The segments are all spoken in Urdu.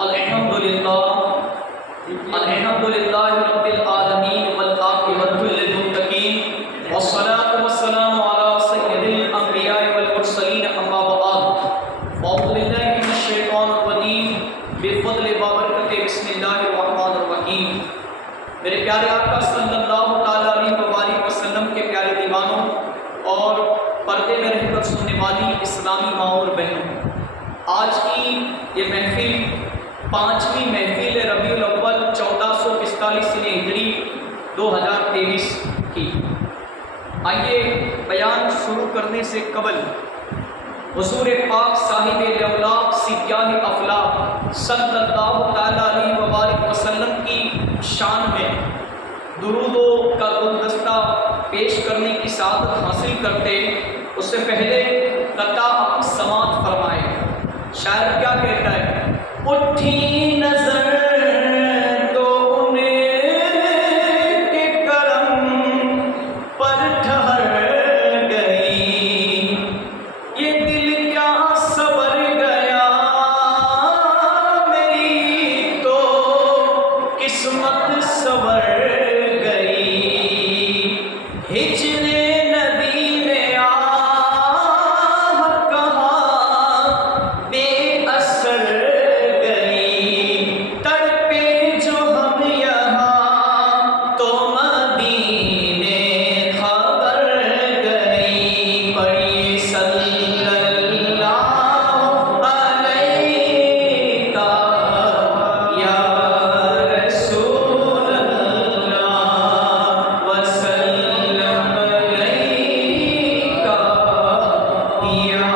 الحمدللہ رب العالمین والعاقبۃ للمتقین والصلاة والسلام علی سید الانبیاء والمرسلین اما بعد اعوذ باللہ من الشیطان الرجیم بفضل وبرکت بسم اللہ الرحمن الرحیم۔ میرے پیارے آقا صلی اللہ تعالیٰ علیہ وسلم کے پیارے دیوانوں اور پردے میں رہ کر سننے والی اسلامی ماں اور بہنوں، آج کی یہ محفل 5ویں محفل ربیع الاول 1445 ہجری 2023 کی۔ آئیے بیان شروع کرنے سے قبل حضور پاک صاحب الاولاق سیاہ افلاق صلی اللہ تعالیٰ علیہ وسلم کی شان میں درودوں کا گلدستہ پیش کرنے کی سعادت حاصل کرتے اس سے پہلے قطع سماعت فرمائے۔ شاعر کیا کہتا ہے؟ اٹھی نظر تو انہیں کے کرم پر ٹھہر گئی، یہ دل کیا صبر گیا، میری تو قسمت صبر گئی، ہجر نبی نے آہ کہا بے اثر گئی، تڑپے جو ہم یہاں تو مدینے خبر گئی، پڑھی صلی اللہ علیہ یا رسول اللہ وسلم علیہ یا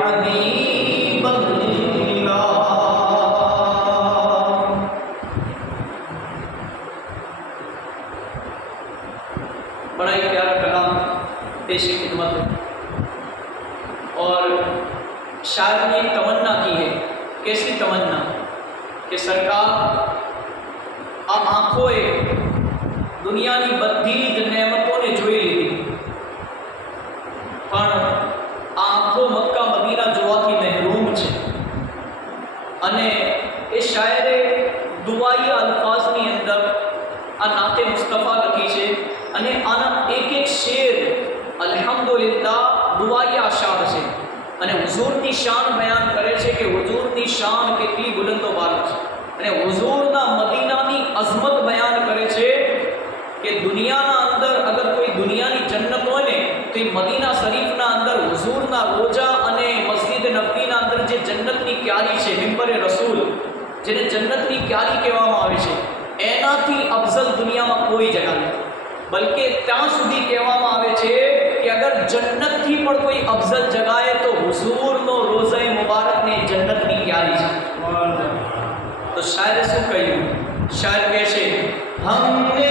حبیب اللہ۔ بڑا ہی پیارا کلام پیش خدمت ہے، اور شاعر نے ایک تمنا کی ہے۔ کیسی تمنا؟ کہ سرکار آپ آنکھوں دنیا کی بدھی نعمتوں نے જોઈ લીધી، પણ આંખો મક્કા મદીના જોવાથી મહેરૂમ છે। અને એ શાયરે દુઆઈ અલ્ફાઝની અંદર આ નાતે મુસ્તફા લખી છે, અને આના એક એક શેર અલ્હમ્દુલિલ્લાહ દુઆઈ આશાર છે, અને હુઝૂરની શાન બયાન કરે છે કે હુઝૂરની શાન કેટલી બુલંદ વ બાલા છે, અને હુઝૂરના મદીનાની અઝમત બયાન કરે છે કે દુનિયાના અંદર અગર કોઈ દુનિયાની જન્નત હોય ને તો એ મદીના શરીફના અંદર હુઝૂરના રોજા અને મસ્જિદ નબવીના અંદર જે જન્નતની ક્યારી છે, મિંબરે રસૂલ જેને જન્નતની ક્યારી કહેવામાં આવે છે, એનાથી અફઝલ દુનિયામાં કોઈ જગા નથી। બલકે ત્યાં સુધી કહેવામાં આવે છે કે અગર જન્નતથી પણ કોઈ અફઝલ જગાએ તો હુઝૂરનો રોઝા મુબારકને જન્નતની ક્યારી છે। તો શાયરે શું કહ્યું? શાયર કહે છે, હમને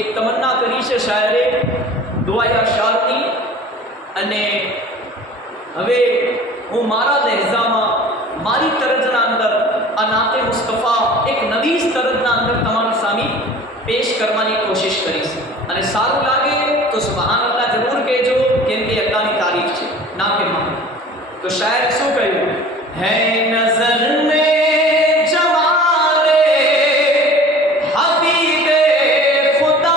એક તમન્ના કરી છે શાયરે દુઆઈ અશારની, અને હવે હું મારા લહેજામાં મારી તરજના અંદર આ નાતે મુસ્તફા એક નવી તરજના અંદર તમારી સામે પેશ કરવાની કોશિશ કરીશ, અને સારું લાગે તો સુબહાન અલ્લાહ જરૂર કહેજો, કેમ કે અલ્લાહની તારીફ છે ના કે માં। તો શાયર શું કહ્યું? હે નઝર મેં જમાલે હબીબે ખુદા,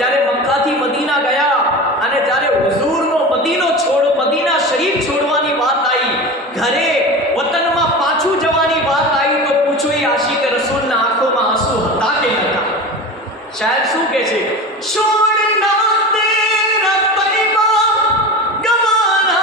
જ્યારે મક્કાથી મદીના ગયા અને જ્યારે હુઝુરનો મદીના શરીફ છોડવાની વાત આવી, ઘરે વતનમાં પાછું જવાની વાત આવી, તો પૂછો એ આશિક રસૂલના આંખોમાં આંસુ હતા કે નહોતા? શાયદ શું કહે છે? છોડના તેરા તૈબા ગવારા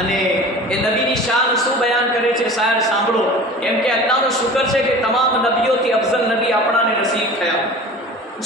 અને એ નબીની શાન શું બયાન કરે છે શાયર સાંભળો, કેમ કે અલ્લાહનો શુકર છે કે તમામ નબીઓથી અફઝલ નબી આપણાને નસીબ થયા।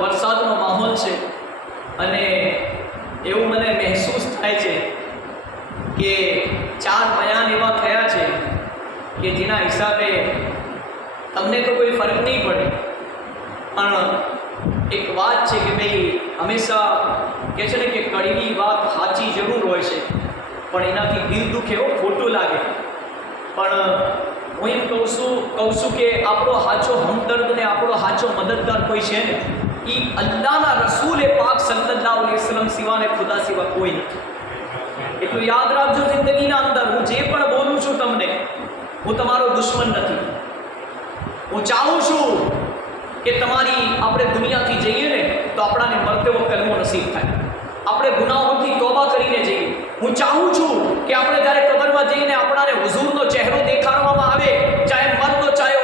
વરસાદનો માહોલ છે, અને એવું મને મહેસૂસ થાય છે કે 4 બયાન એવા થયા છે કે જેના હિસાબે તમને તો કોઈ ફરક નહીં પડે, પણ એક વાત છે કે ભાઈ હંમેશા કહે છે ને કે કડવી વાત સાચી જરૂર હોય છે, પણ એનાથી દિલ દુખે એવો ખોટું લાગે, પણ હું એમ કહું છું કે આપણો સાચો હમદર્દ ને આપણો સાચો મદદગાર કોઈ છે ને, એ અલ્લાહના રસૂલે પાક સલ્લલ્લાહુ અલૈહિ વસલ્લમ સિવાય ખુદા સિવાય કોઈ નથી। એટલું યાદ રાખજો જિંદગીના અંદર, હું જે પણ બોલું છું તમને, હું તમારો દુશ્મન નથી। હું ચાહું છું કે તમારી આપણે દુનિયાથી જઈએ ને તો આપણાને મરતેવો કલમો નસીબ થાય, આપણે ગુનાહોથી તોબા કરીને જઈએ। હું ચાહું છું કે આપણે જ્યારે કબરમાં જઈને આપણાને હુઝુરનો ચહેરો દેખાડવામાં આવે, ચાહે મર્દ હો ચાહે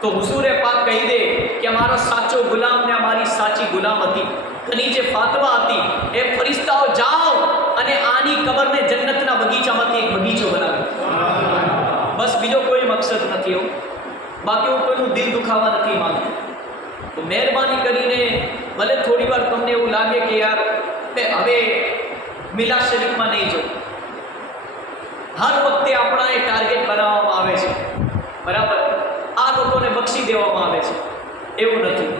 તો હુઝુરે પાક કહી દે કે અમારો સાચો ગુલામ ને અમારી સાચી ગુલામ હતી, એની જે ફાતમા હતી, એ ફરિશ્તાઓ જાઓ અને આની કબરને જન્નતના બગીચામાંથી એક બગીચો બનાવો। બસ બીજો કોઈ મકસદ નથી હો, બાકી હું કોઈનું દિલ દુખાવા નથી માંગતો। તો મહેરબાની કરીને ભલે થોડી વાર તમને એવું લાગે કે યાર હવે મિલાદ શરીફમાં નહીં જો, હર વખતે આપણા એ ટાર્ગેટ બનાવવામાં આવે છે, બરાબર, આ લોકોને બક્ષી દેવામાં આવે છે, એવું નથી।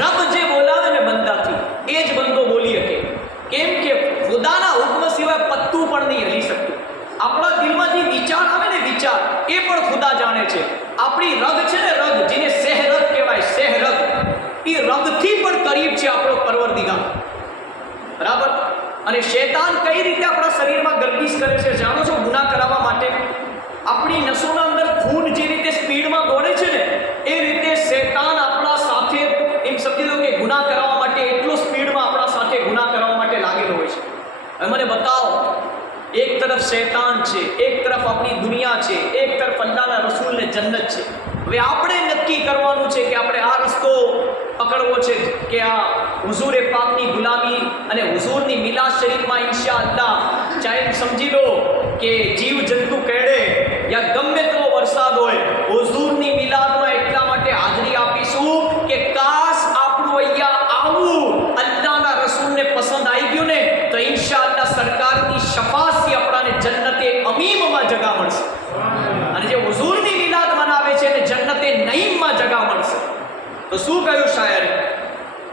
રબ જે બોલાવે ને બંદાથી એ જ બંદો બોલી શકે, કેમ કે ખુદાના હુકમ સિવાય પત્તું પણ નહીં હલી શકતું। આપણા દિલમાં જે વિચાર આવે ને વિચાર, એ પણ ખુદા જાણે છે। આપણી રગ છે ને રગ, જેને સેહરગ કહેવાય, સેહરગ, એ રગથી પણ કરીબ છે આપણો પરવરદિગાર, બરાબર। અને શૈતાન કઈ રીતે આપણા શરીરમાં ગર્દિશ કરે છે જાણો છો? ગુનાહ કરાવવા માટે આપણી નસોના અંદર ખૂન જે રીતે સ્પીડમાં દોડે છે ને, એ રીતે શૈતાન આપણા સાથે એમ સમજી લો કે ગુનાહ કરાવવા તરફ શૈતાન છે, એક તરફ આપણી દુનિયા છે, એક તરફ અલ્લાહના રસૂલને જન્નત છે. હવે આપણે નક્કી કરવાનું છે કે આપણે આ રસ્તો પકડવો છે કે આ હુઝૂર પાકની ગુલામી અને હુઝૂરની મિલાદ શરીફમાં ઇન્શાઅલ્લાહ ચાહે સમજી લો કે જીવ જંતુ કેળે યા ગમે તેવો વરસાદ હોય, હુઝૂરની મિલાદમાં એટલા માટે હાજરી આપીશું કે કાશ આપણું અહીંયા આવું અલ્લાહના રસૂલને પસંદ આવી ગયું ને તો ઇન્શાઅલ્લાહ સરકારની શફાસથી આપણાને જન્નતે અમીમમાં જગા મળશે. અને જે હુઝૂરની મિલાદ મનાવે છે એને જન્નતે નઈમમાં જગા મળશે. તો શું કહ્યું શાયરે?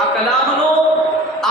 આ કલામનો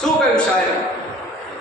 શું કહ્યું શાયર?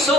100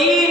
3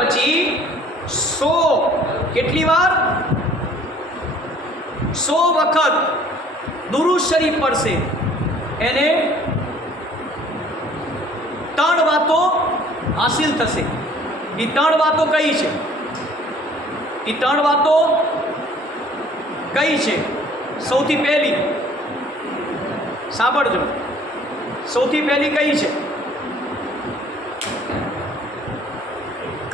પછી 100 કેટલી વાર 100 વખત દુરૂદ શરીફ પડશે, એને 3 વાતો હાસિલ થશે. એ 3 વાતો કઈ છે? એ 3 વાતો કઈ છે? સૌથી પહેલી સાંભળજો, સૌથી પહેલી કઈ છે?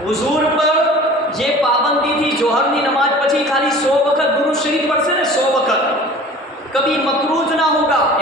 હુઝૂર પર જે પાબંદી થી જોહરની નમાજ પછી ખાલી 100 વખત દુરૂદ શરીફ પડશે ને 100 વખત, કભી મકરૂજ ના હોગા,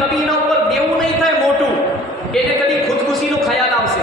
કભી એના ઉપર દેવું નહીં થાય મોટું, એટલે કદી ખુદકુશીનો ખ્યાલ આવશે,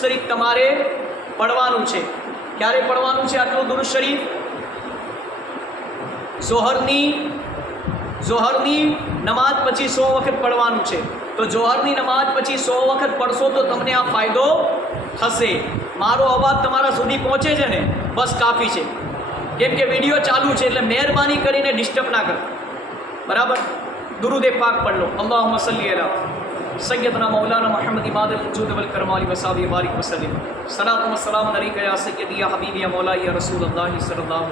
શરીફ તમારે પડવાનું છે. ક્યારે પડવાનું છે આટલું દુરૂદ શરીફ? ઝોહરની નમાઝ પછી 100 વખત પડવાનું છે. તો ઝોહરની નમાઝ પછી 100 વખત પડશો તો તમને આ ફાયદો થશે. મારો અવાજ તમારા સુધી પહોંચે છે ને, બસ કાફી છે. કેમ કે વિડીયો ચાલુ છે એટલે મહેરબાની કરીને ડિસ્ટર્બ ના કરો. બરાબર? દુરૂદ પાક પઢ લો. અલ્લાહુમ્મા સલ્લી અલા સૈયદના મૌલાના મુહમ્મદ ઇમાદ અલ-વજૂદ વલ કરમાલ વસાબી બારિક વસલ્લિમ. સલાતુ વ સલામ અલૈકા યા સૈયદી યા હબીબી યા મૌલા યા રસૂલલ્લાહ સલ્લલ્લાહુ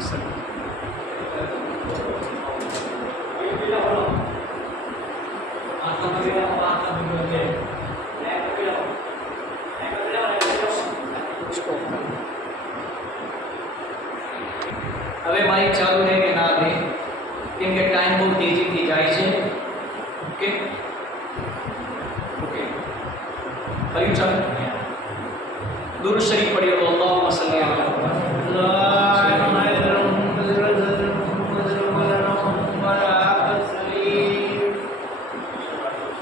વસલ્લમ. હવે માઇક ચાલુ રહે કે ના રહે, કેમ કે ટાઈમ બહુ તેજીથી જાય છે. ઓકે ઓકે, ફરી ચાલુ. દુરૂદ શરીફ પઢ્યો તો અલ્લાહુમ્મા સલ્લી અલા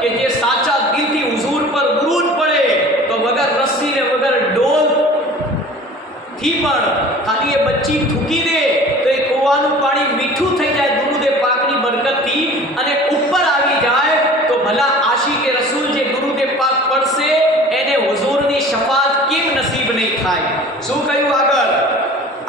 કે જે સાચા દિલથી હુઝુર પર દુરૂદ પડે તો વગર રસ્સી ને વગર ડોલ થી પણ ખાલી એ બચ્ચી થૂકી દે તો એ કૂવાનું પાણી મીઠું થઈ જાય દુરૂદ પાકની બરકતથી અને ઉપર આવી જાય તો ભલા આશિકે રસૂલ જે દુરૂદ પાક પડશે એને હુઝુરની શફાત કેમ નસીબ નહીં થાય. શું કહ્યું આગળ?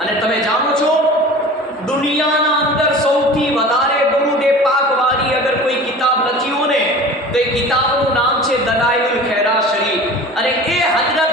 અને તમે જાણો છો દુનિયાના અંદર સૌથી વધારે દુરૂદ પાક વાળી અગર કોઈ કિતાબ લખી હોય ને તો એ કિતાબનું નામ છે દલાઇલુલ ખૈરાત શરીફ. અને એ હજરત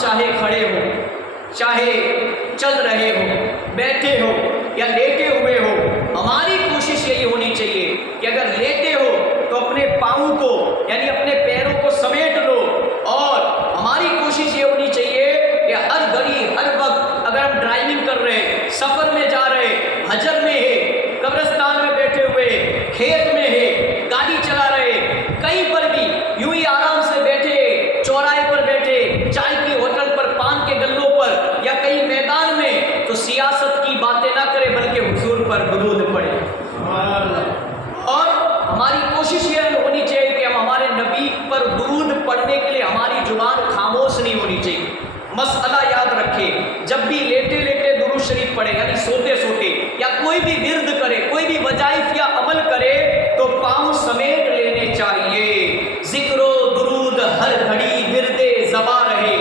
چاہے کھڑے ہو، چاہے چل رہے ہو، بیٹھے ہو یا لیٹے ہوئے ہو، ہماری کوشش یہی ہونی چاہیے کہ اگر لیٹے ہو تو اپنے پاؤں کو یعنی اپنے پیروں کو سمیٹ لو، اور ہماری کوشش یہ ہونی چاہیے کہ ہر گھڑی ہر وقت اگر ہم ڈرائیونگ کر رہے، سفر میں جا رہے، حجر میں ہے، قبرستان میں بیٹھے ہوئے، کھیت میں ہے، گاڑی چلا رہے، کہیں پر بھی یوں ہی آرام سے بیٹھے، چوراہے پر بیٹھے، چائے کی ہوٹل پر، پان کے گلوں پر یا کہیں میدان میں، تو سیاست کی باتیں نہ کرے بلکہ حضور پر درود پڑھے۔ اور ہماری کوشش یہ ہونی چاہیے کہ ہم ہمارے نبی پر درود پڑھنے کے لیے ہماری زبان خاموش نہیں ہونی چاہیے۔ مسئلہ یاد رکھے، جب بھی لیٹے لیٹے درود شریف پڑھے یعنی سوتے سوتے، یا کوئی بھی ورد کرے، کوئی بھی وظائف یا عمل کرے، تو پاؤں سمیٹ لینے چاہیے۔ ذکر و درود ہر گھڑی ورد زباں رہے،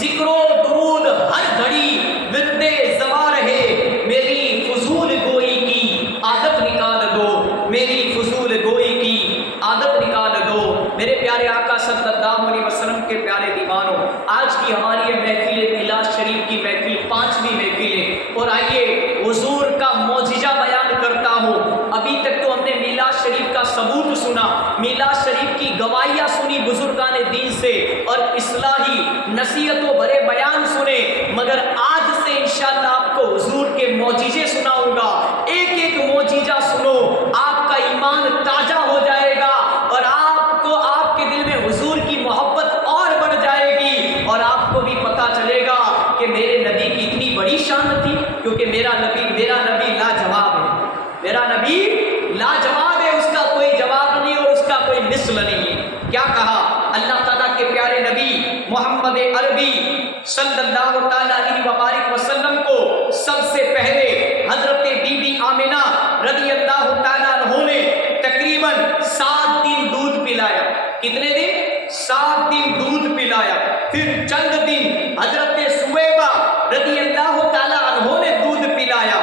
ذکر و درود ہر گھڑی ورد زباں رہے، میری فضول گوئی کی عادت نکال دو، میری فضول گوئی کی عادت نکال دو۔ میرے پیارے آقا صلی اللہ علیہ وسلم کے پیارے دیوانوں، آج کی ہماری یہ محفل میلاد شریف کی محفل 5ویں محفل ہے، اور آئیے حضور کا معجزہ بیان کرتا ہوں۔ ابھی تک تو ہم نے میلاد شریف کا ثبوت سنا، میلاد شریف کی گواہیاں سنی بزرگان دین سے، اور اصلاحی نصیحت و بڑے بیان سنے، مگر آج سے انشاءاللہ آپ کو حضور کے معجزے سناؤں گا۔ ایک ایک معجزہ سنو، آپ کا ایمان تازہ ہو جائے گا، اور آپ کو آپ کے دل میں حضور کی محبت اور بڑھ جائے گی، اور آپ کو بھی پتہ چلے گا کہ میرے نبی کی اتنی بڑی شان تھی، کیونکہ میرا نبی لاجواب ہے، میرا نبی لاجواب ہے، اس کا کوئی جواب نہیں اور اس کا کوئی مثل نہیں ہے۔ کیا کہا اللہ تعالیٰ کے پیارے نبی محمد عربی صلی اللہ تعالیٰ علیہ وبارک وسلم کو سب سے پہلے حضرت بی بی آمنہ رضی اللہ تعالیٰ عنہ نے تقریباً 7 دن دودھ پلایا۔ کتنے دن؟ 7 دن دودھ پلایا۔ پھر چند دن حضرت سویبہ رضی اللہ تعالیٰ عنہ نے دودھ پلایا۔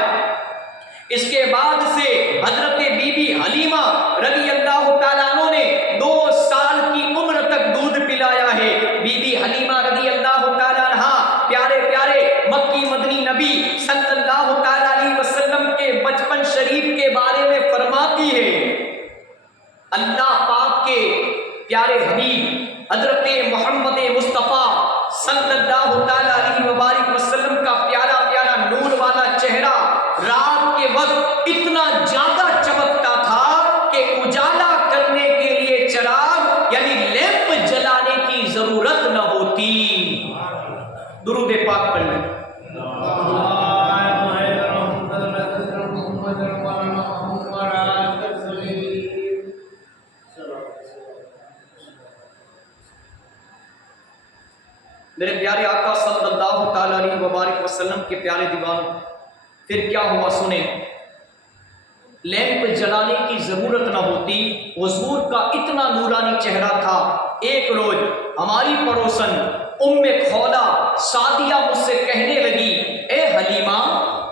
اس کے بعد سے حضرت بی بی حلیمہ رضی اللہ تعالیٰ عنہ نے 2 سال کی عمر تک دودھ پلایا ہے۔ بی بی حلیمہ رضی اللہ تعالیٰ عنہ پیارے پیارے مکی مدنی نبی صلی اللہ تعالیٰ علیہ وسلم کے بچپن شریف کے بارے میں فرماتی ہے، اللہ پاک کے پیارے حبیب حضرت محمد مصطفیٰ صلی اللہ تعالیٰ علیہ وبارک وسلم کا پیارا پیارا نور والا چہرہ رات کے وقت اتنا زیادہ چمکتا تھا کہ اجالا کرنے کے لیے چراغ یعنی لیمپ جلانے کی ضرورت نہ ہوتی۔ درود پاک پڑھ لیں۔ میرے پیارے آقا صلی اللہ تعالیٰ علیہ وبارک وسلم کے پیارے دیوانوں، پھر کیا ہوا سنیں، لیمپ جلانے کی ضرورت نہ ہوتی، حضور کا اتنا نورانی چہرہ تھا۔ ایک روز ہماری پڑوسن ام خولہ سعدیہ مجھ سے کہنے لگی، اے حلیمہ،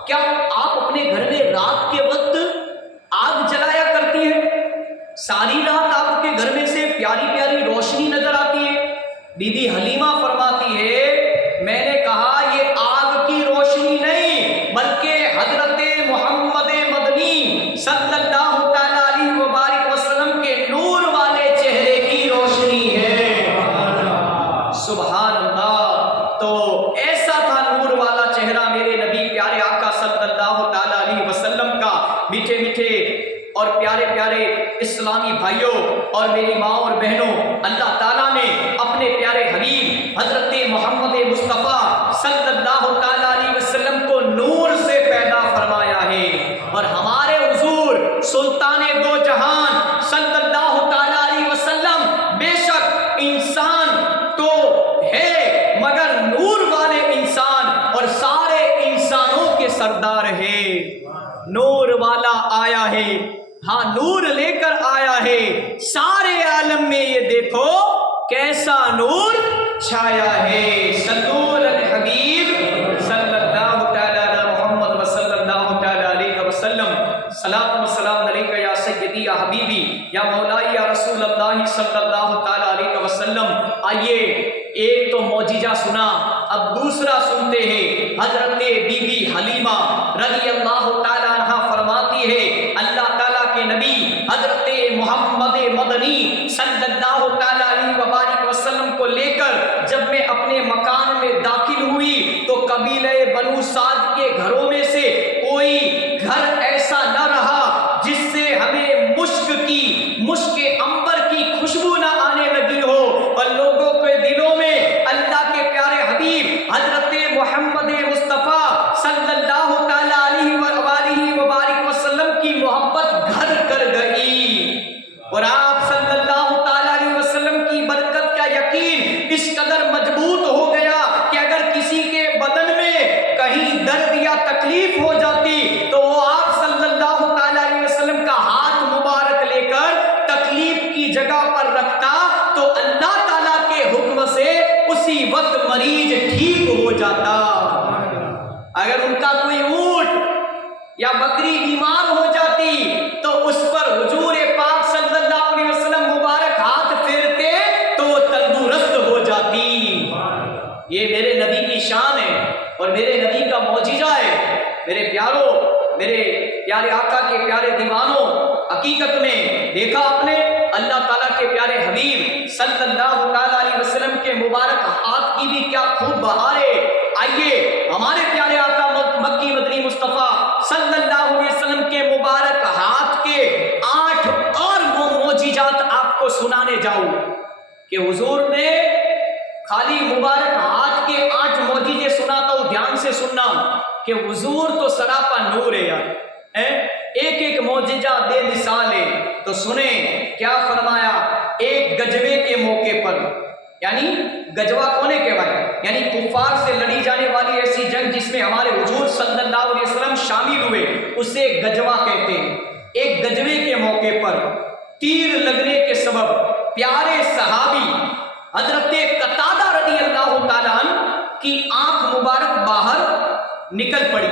کیا آپ اپنے گھر میں رات کے وقت آگ جلایا کرتی ہے؟ ساری رات آپ کے گھر میں سے پیاری پیاری روشنی نظر آتی ہے۔ بی بی حلیمہ فرماتی ہے، میں نے کہا یہ آگ کی روشنی نہیں بلکہ حضرت محمد مدنی صلی اللہ تعالیٰ علیہ وبارک وسلم کے نور والے چہرے کی روشنی ہے۔ سبحان اللہ۔ تو ایسا تھا نور والا چہرہ میرے نبی پیارے آقا صلی اللہ تعالیٰ علیہ وسلم کا۔ میٹھے میٹھے اور پیارے پیارے اسلامی بھائیوں اور میری ماں اور بہنوں، اللہ تعالیٰ نے اپنے پیارے حبیب حضرت محمد مصطفیٰ صلی اللہ تعالیٰ علیہ وسلم کو نور سے پیدا فرمایا ہے، اور ہمارے حضور سلطان دو جہان صلی اللہ تعالیٰ علیہ وسلم بے شک انسان تو ہے مگر نور والے انسان اور سارے انسانوں کے سردار ہے۔ نور والا آیا ہے، ہاں نور لے کر آیا ہے، سارے عالم میں یہ دیکھو کیسا نور چھایا ہے۔ صلو علی الحبیب صلی اللہ تعالی علی محمد وصلی اللہ تعالی علیہ وسلم۔ صلاۃ و سلام علیک یا سیدی یا حبیبی یا مولائی یا رسول اللہ صلی اللہ تعالی علیہ وسلم۔ آئیے ایک تو معجزہ سنا، اب دوسرا سنتے ہیں، حضرت بی بی حلیمہ رضی اللہ تعالیٰ عنہ فرماتی ہے اللہ تعالیٰ کے نبی حضرت محمد مدنی صلی اللہ تعالیٰ علیہ وبارک وسلم کو لے کر جب میں اپنے مکان میں داخل ہوئی تو قبیلہ بنو سعد کے گھروں میں سے کوئی گھر ایسا نہ رہا جس سے ہمیں مشک عنبر کی خوشبو نہ آنے لگی ہو، اور لوگوں کے دلوں میں اللہ کے پیارے حبیب حضرت محمد مصطفیٰ صلی اللہ تعالیٰ علیہ وآلہ وبارک وسلم کی محبت گھر کر گئی، اور آپ صلی اللہ تعالیٰ علیہ وسلم کی برکت کا یقین اس قدر مضبوط ہو گیا کہ اگر کسی کے بدن میں کہیں درد یا تکلیف ہو جاتی تو وہ آپ صلی اللہ تعالیٰ علیہ وسلم کا ہاتھ مبارک لے کر تکلیف کی جگہ پر رکھتا تو اللہ تعالیٰ کے حکم سے اسی وقت مریض ٹھیک ہو جاتا۔ اگر ان کا کوئی اونٹ یا بکری بیمار ہو جاتی تو اس پر حضور پاک صلی اللہ علیہ وسلم مبارک ہاتھ پھیرتے تو وہ تندرست ہو جاتی۔ یہ میرے نبی کی شان ہے اور میرے نبی کا معجزہ ہے۔ میرے پیاروں، میرے پیارے آقا کے پیارے دیوانوں، حقیقت میں دیکھا آپ نے اللہ تعالیٰ کے پیارے حبیب صلی اللہ تعالیٰ علیہ وسلم کے مبارک ہاتھ کی بھی کیا خوب بہار ہے۔ آئیے ہمارے پیارے آقا مکی مدنی مصطفیٰ صلی اللہ علیہ وسلم کے مبارک ہاتھ کے 8 اور معجزات آپ کو سنانے جاؤں کہ حضور نے خالی مبارک ہاتھ کے 8 معجزے سناتا ہوں، دھیان سے سننا کہ حضور تو سراپا نور ہے یار، ایک ایک معجزہ بے مثال ہے۔ تو سنیں کیا فرمایا، ایک گجوے کے موقع پر، یعنی گجوا کونے کے بعد یعنی کفار سے لڑی جانے والی ایسی جنگ جس میں ہمارے حضور صلی اللہ علیہ وسلم شامل ہوئے، اسے گجوا کہتے ہیں۔ ایک گجوے کے موقع پر تیر لگنے کے سبب پیارے صحابی حضرت قتادہ رضی اللہ تعالیٰ عنہ کی آنکھ مبارک باہر نکل پڑی۔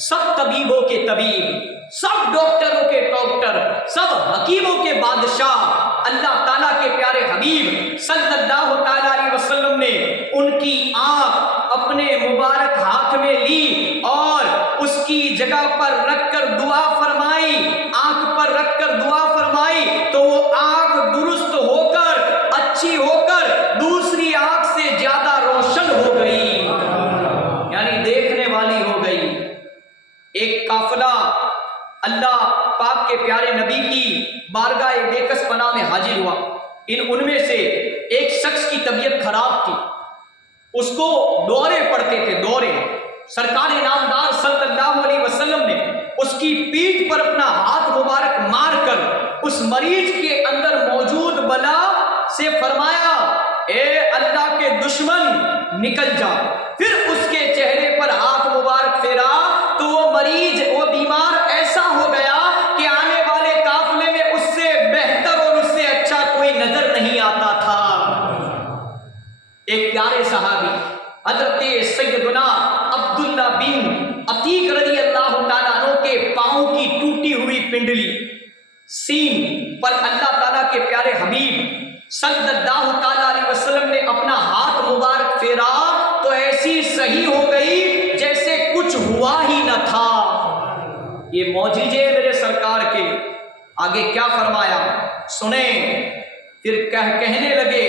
سب طبیبوں کے طبیب، سب ڈاکٹروں کے ڈاکٹر، سب حکیموں کے بادشاہ اللہ تعالیٰ کے پیارے حبیب صلی اللہ تعالیٰ علیہ وسلم نے ان کی آنکھ اپنے مبارک ہاتھ میں لی اور اس کی جگہ پر رکھ کر دعا فرمائی، آنکھ پر رکھ کر دعا فرمائی تو وہ آنکھ درست ہو کر، اچھی ہو کر دوسری آنکھ سے زیادہ روشن ہو گئی، یعنی دیکھنے والی ہو گئی۔ ایک قافلہ اللہ پاک کے پیارے نبی کی بارگاہ بیکس پناہ میں حاضر ہوا۔ ان میں سے ایک شخص کی طبیعت خراب تھی، اس کو دورے پڑتے تھے، دورے۔ سرکار نامدار صلی اللہ علیہ وسلم نے اس کی پیٹھ پر اپنا ہاتھ مبارک مار کر اس مریض کے اندر موجود بلا سے فرمایا، اے اللہ کے دشمن نکل جا۔ پھر اس کے چہرے پر ہاتھ مبارک پھیرا تو وہ مریض، وہ بیمار ایسا ہو گیا کہ آنے والے قافلے میں اس سے بہتر اور اس سے اچھا کوئی نظر نہیں آتا تھا۔ ایک پیارے صحابی حضرت سیدنا عبداللہ بن عتیق رضی اللہ تعالیٰ عنہ کے پاؤں کی ٹوٹی ہوئی پنڈلی سین پر اللہ تعالیٰ کے پیارے حبیب صلی اللہ تعالیٰ علیہ وسلم نے اپنا ہاتھ مبارک پھیرا تو ایسی صحیح ہو گئی جیسے کچھ ہوا ہی نہ تھا۔ یہ معجزے میرے سرکار کے۔ آگے کیا فرمایا سنیں، پھر کہنے لگے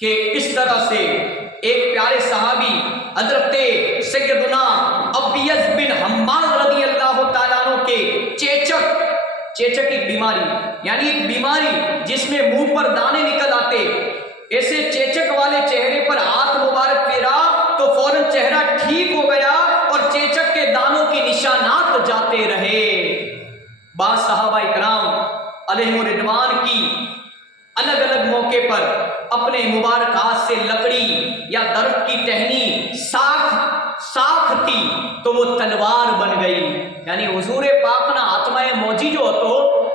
کہ اس طرح سے ایک پیارے صحابی حضرت سیدنا ابیض بن حماد رضی اللہ تعالیٰ عنہ کے چیچک ایک بیماری، یعنی ایک بیماری جس میں منہ پر دانے نکل آتے، ایسے چیچک والے چہرے پر ہاتھ مبارک پھیرا تو فوراً چہرہ ٹھیک ہو گیا اور چیچک کے دانوں کے نشانات جاتے رہے۔ بعض صحابہ کرام علیہم الرضوان کی الگ الگ موقع پر اپنے مبارک ہاتھ سے لکڑی یا درخت کی ٹہنی ساکھ تھی تو وہ تلوار بن گئی، یعنی حضور پاک نہ آتمہ موجی جو تو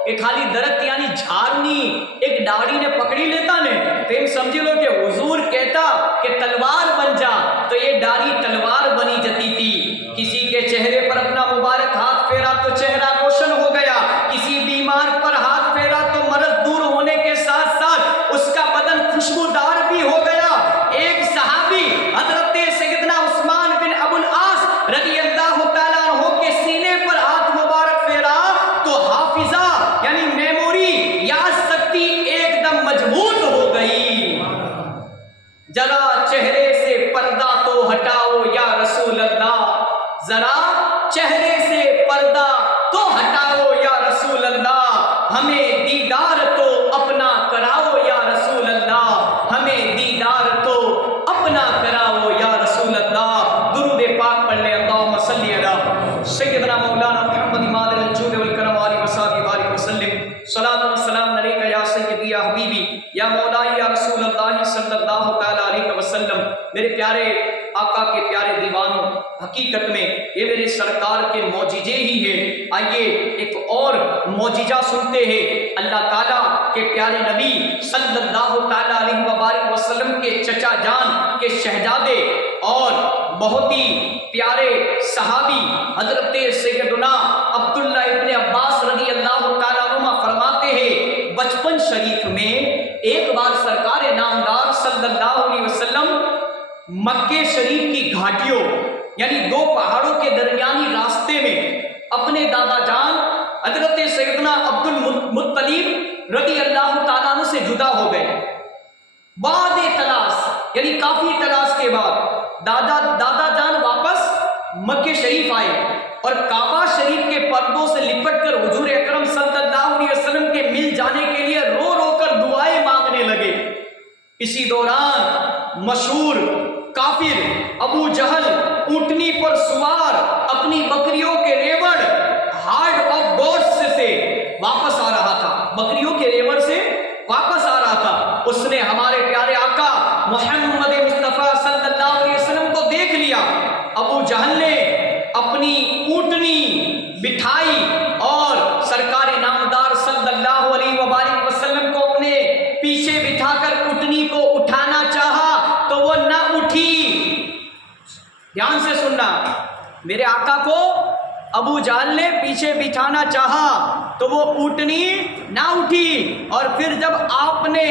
ایک خالی درخت یعنی جھاڑنی ایک ڈاڑی نے پکڑی لیتا نے تو ہم سمجھ لو کہ حضور کہتا کہ تلوار بن جا تو یہ ڈاڑی تلوار بنی جاتی تھی۔ کسی کے چہرے پر اپنا مبارک ہاتھ پھیرا تو چہرہ روشن ہو گیا، کسی بیمار پر ہاتھ پھیرا تو مرض دور ہونے کے ساتھ ساتھ اس کا بدن خوشبودار بھی ہو گیا۔ ایک صحابی حضرت ذرا چہرے سے پردہ تو ہٹاؤ یا رسول اللہ، ذرا چہرے سے پردہ تو ہٹاؤ یا رسول اللہ، ہمیں دیدار تو اپنا کراؤ یا رسول اللہ، ہمیں دیدار تو اپنا کراؤ یا رسول اللہ۔ درود پاک پڑھ لیں، اللہم صلی علی سیدنا مولانا محمد مادر الجود والکرم علیہ وصحبہ بارک وسلم، صلاۃ و سلام علیک یا سیدی یا حبیبی یا مولائی یا رسول اللہ صلی اللہ تعالی علیہ وسلم۔ میرے پیارے آقا کے پیارے دیوانوں، حقیقت میں یہ میرے سرکار کے معجزے ہی ہیں۔ آئیے ایک اور معجزہ سنتے ہیں۔ اللہ تعالیٰ کے پیارے نبی صلی اللہ تعالی علیہ وبارک وسلم کے چچا جان کے شہزادے اور بہت ہی پیارے صحابی حضرت سیدنا عبداللہ ابن عباس رضی اللہ تعالیٰ عنہ فرماتے ہیں، بچپن شریف میں ایک بار سرکار نامدار صلی اللہ علیہ وسلم مکہ شریف کی گھاٹیوں یعنی دو پہاڑوں کے درمیانی راستے میں اپنے دادا جان حضرت سیدنا عبد المطلب رضی اللہ تعالیٰ عنہ سے جدا ہو گئے۔ بعد تلاش یعنی کافی تلاش کے بعد دادا جان واپس مکہ شریف آئے اور کعبہ شریف کے پردوں سے لپٹ کر حضور اکرم صلی اللہ علیہ وسلم کے مل جانے کے لیے رو رو کر دعائیں مانگنے لگے۔ اسی دوران مشہور کافر ابو جہل اونٹنی پر سوار اپنی بکریوں کے ریوڑ ہارڈ آف گوشت سے واپس آ رہا تھا، بکریوں کے ریوڑ سے واپس آ رہا تھا۔ اس نے ہمارے پیارے آقا محمد مصطفیٰ صلی اللہ علیہ وسلم کو دیکھ لیا۔ ابو جہل نے اپنی اونٹنی بٹھائی اور سرکار نامدار صلی اللہ علیہ وبارک وسلم کو اپنے پیچھے بٹھا کر اونٹنی کو اٹھانا چاہا تو وہ نہ اٹھی۔ دھیان سے سننا، میرے آقا کو ابو جہل نے پیچھے بٹھانا چاہا تو وہ اونٹنی نہ اٹھی، اور پھر جب آپ نے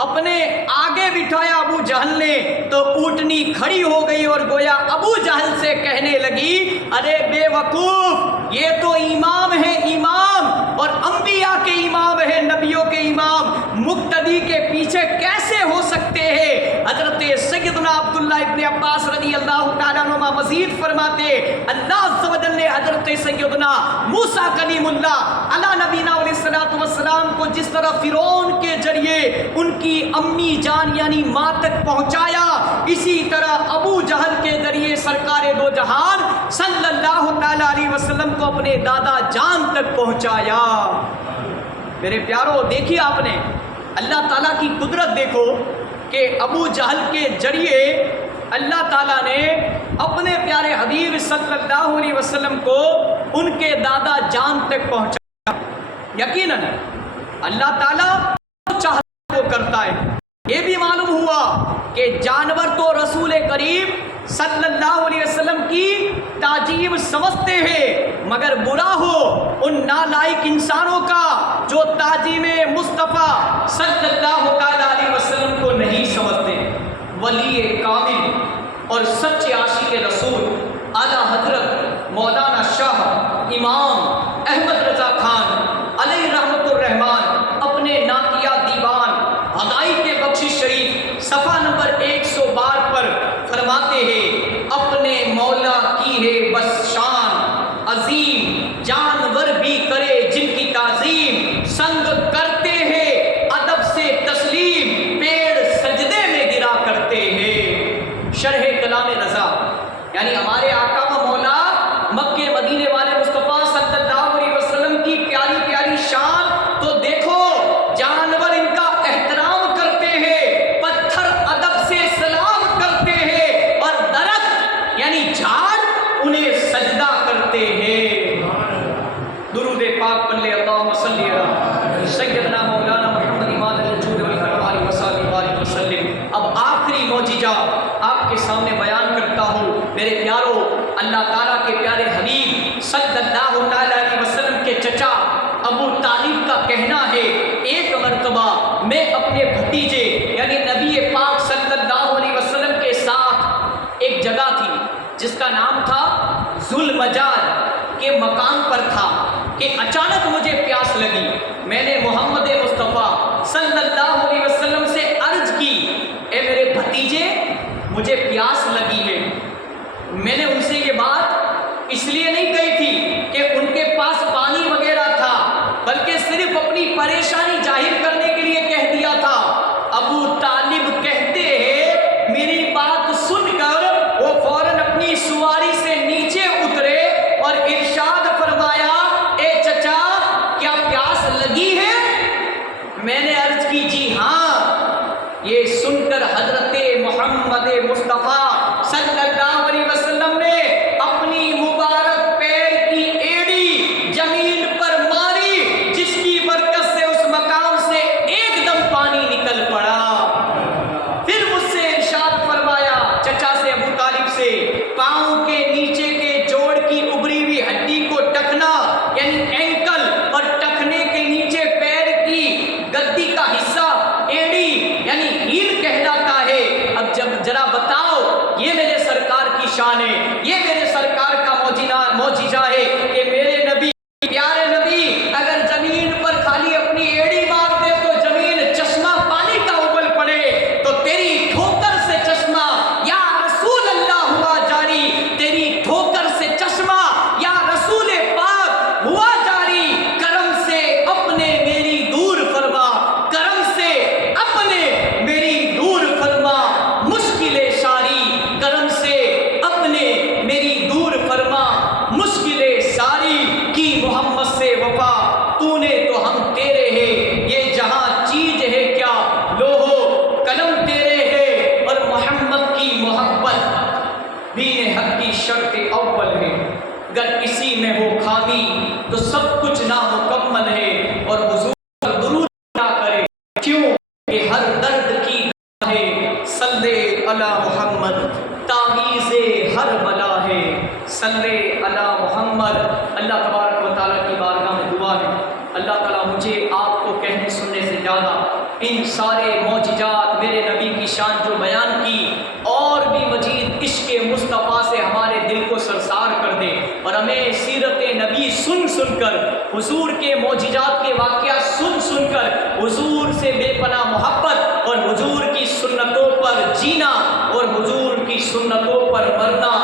اپنے آگے بٹھایا ابو جہل نے تو اونٹنی کھڑی ہو گئی اور گویا ابو جہل سے کہنے لگی، ارے بے وقوف، یہ تو امام ہے امام، اور انبیاء کے امام ہے، نبیوں کے امام، مقتدی کے پیچھے کیسے ہو سکتے ہیں؟ حضرت سیدنا عبداللہ ابن عباس رضی اللہ تعالیٰ عنہ مزید فرماتے، اللہ عز و جل نے حضرت سیدنا موسیٰ کلیم اللہ علی نبینا علیہ الصلوۃ والسلام کو جس طرح فرعون کے ذریعے ان کی امی جان یعنی ماں تک پہنچایا، اسی طرح ابو جہل کے ذریعے سرکار دو جہان صلی اللہ تعالی علیہ وسلم کو اپنے دادا جان تک پہنچایا۔ میرے پیارو، دیکھیے آپ نے اللہ تعالیٰ کی قدرت دیکھو کہ ابو جہل کے ذریعے اللہ تعالیٰ نے اپنے پیارے حبیب صلی اللہ علیہ وسلم کو ان کے دادا جان تک پہنچایا۔ یقیناً اللہ تعالیٰ چاہتا وہ کرتا ہے۔ یہ بھی معلوم ہوا کہ جانور تو رسول کریم صلی اللہ علیہ وسلم کی تعظیم سمجھتے ہیں، مگر برا ہو ان نالائق انسانوں کا جو تعظیم مصطفیٰ صلی اللہ تعالی علیہ وسلم کو نہیں سمجھتے۔ ولی کامل اور سچے عاشق رسول اعلیٰ حضرت مولانا شاہ امام احمد رضا خان علیہ رحمت الرحمان اپنے نعتیہ دیوان حدائق بخشش شریف صفحہ نمبر 112 پر فرماتے ہیں، اپنے مولا کی ہے بس شان عظیم، جانور بھی کرے جن کی تعظیم، سنگ کرتے ہیں ادب سے تسلیم، پیڑ سجدے میں گرا کرتے ہیں۔ شرح کلام رضا یعنی ہمارے آقا و مولا مکہ مدینے والے مصطفیٰ صلی اللہ علیہ وسلم کی پیاری پیاری شان تو دیکھو، جانور ان کا احترام کرتے ہیں، پتھر ادب سے سلام کرتے ہیں، اور درخت یعنی جھاڑ انہیں سجدہ کرتے ہیں۔ درود پاک پڑھ لے، اللہم صلی علی سیدنا مولانا محمد مادر الجود والکرم علیہ وصحبہ بارک وسلم۔ اب آخری معجزہ آپ کے سامنے بیان کرتا ہوں۔ میرے پیارو، اللہ تعالیٰ کے پیارے حبیب صلی اللہ تعالی علیہ وسلم کے چچا ابو طالب کا کہنا ہے، ایک مرتبہ میں اپنے بھتیجے یعنی نبی پاک صلی اللہ علیہ وسلم کے ساتھ ایک جگہ تھی جس کا نام تھا ذوالمجال کے مقام پر تھا کہ اچانک مجھے پیاس لگی۔ میں نے محمد مصطفیٰ صلی اللہ علیہ وسلم سے عرض کی، اے میرے بھتیجے اندر حضرت محمد مصطفیٰ صلی اللہ علیہ وسلم نے اپنی مبارک پیر کی ایڑی زمین پر ماری، جس کی برکت سے اس مقام سے ایک دم پانی نکل پڑا۔ پھر مجھ سے ارشاد فرمایا، چچا سے ابو طالب سے، پاؤں کے نیچے کے جوڑ کی ابری ہوئی ہڈی کو ٹکنا یعنی اینکل، اور ٹکنے کے نیچے پیر کی گدی کا حصہ ایڑی یعنی ہیل کہلاتا ہے۔ اب جب ذرا بتاؤ، یہ میرے سرکار کی شان ہے، یہ میرے سرکار کا معجزہ ہے کہ میرے نبی، پیارے نبی اگر زمین پر خالی اپنی ایڑی مار دے تو زمین چشمہ پانی کا ابل پڑے، تو تیری ٹھوکر سے چشمہ یا رسول اللہ ہوا جاری، تیری ٹھوکر سے چشمہ یا رسول پاک ہوا جاری۔ کرم سے اپنے میری دور فرما، کرم سے اپنے میری دور فرما مشکل ساری، کرم سے اپنے میری دور فرما مشکل ساری کی محمد سے وفا، تو نے تو ہم تیرے ہیں، یہ جہاں چیز ہے کیا لوہو قلم تیرے ہے، اور محمد کی محبت دین حق کی شرط اول ہے، اگر اسی میں ہو خامی تو سب کچھ نامکمل ہے۔ اور حضور پر درود کیا کرے، کیوں کہ ہر درد کی دوا ہے، صلی علی محمد تعویذ ہر بلا ہے، صلی علی محمد۔ اللہ تبارک و تعالیٰ کی بارگاہ میں دعا ہے، اللہ تعالیٰ مجھے آپ کو کہنے سننے سے زیادہ ان سارے معجزات میرے نبی کی شان جو بیان کی، اور بھی مزید عشق مصطفیٰ سے ہمارے دل کو سرسار کر دے، اور ہمیں سیرت نبی سن سن کر، حضور کے معجزات کے واقعات سن سن کر حضور سے بے پناہ محبت اور حضور کی سنتوں پر جینا اور حضور کی سنتوں پر مرنا